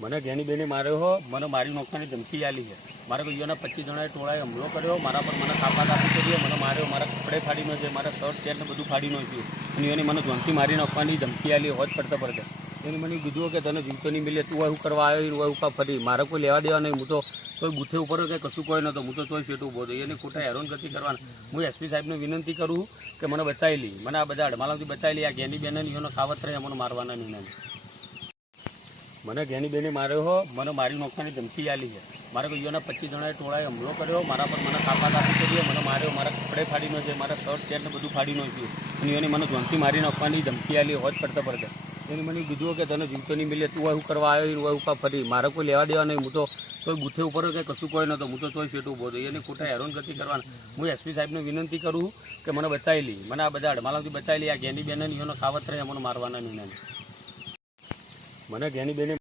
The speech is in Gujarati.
મને જ્ઞાનીબેને માર્યો હો, મને મારી નોખવાની ધમકી આલી છે। મારે કોઈ યોના 25 જણાએ ટોળાએ હુમલો કર્યો, મારા પર મને કાપાત આપી કર્યો, મને માર્યો, મારા કપડે ફાડી નાખ્યો, મારા શર્ટ પેન્ટ બધું ફાડી નાખ્યું અને એને મને ધોનથી મારી નાખવાની ધમકી આલી હોત પડતા પડતા। એને મને કીધું કે તને જીવતો નહીં મિલે, તું એવું કરવા આવ્યો એવું કા ફરી, મારે કોઈ લેવા દેવા નહીં, હું તો કોઈ બુથે ઉપર કે કશું કોઈ નહોતો, હું તો ચોઈ ફેટ ઊભો હતો। એને ખોટા હેરાનગતિ કરવાના। હું એસપી સાહેબને વિનંતી કરું કે મને બચાવી લી, મને આ બધા અડમાલાથી બચાવી લી। આ જ્ઞાનીબેન એનો કાવતરે મને મારવાના નહીં। મને જ્ઞાનીબેને માર્યો હો, મને મારી નોખવાની ધમકી આલી છે। મારે કોઈ યોના 25 જણાએ ટોળાએ હુમલો કર્યો, મારા પર મને કાપાત આપી કર્યો, મને માર્યો, મારા કપડે ફાડી નાખ્યો, મારા શર્ટ પેન્ટ બધું ફાડી નાખ્યું અને એને મને ધોનથી મારી નાખવાની ધમકી આલી હોત પડતા પડતા। એને મને કીધું કે તને જીવતો નહીં મિલે, તું એવું કરવા આવ્યો એવું કા ફરી, મારે કોઈ લેવા દેવા નહીં, હું તો કોઈ બુથે ઉપર કે કશું કોઈ નહોતો, હું તો ચોઈ ફેટ ઊભો હતો। એને ખોટા હેરાનગતિ કરવાના। હું એસપી સાહેબને વિનંતી કરું કે મને બચાવી લી, મને આ બધા અડમાલાથી બચાવી લી। આ જ્ઞાનીબેન એનો કાવતરે મને મારવાના નહીં। મને જ્ઞાનીબેને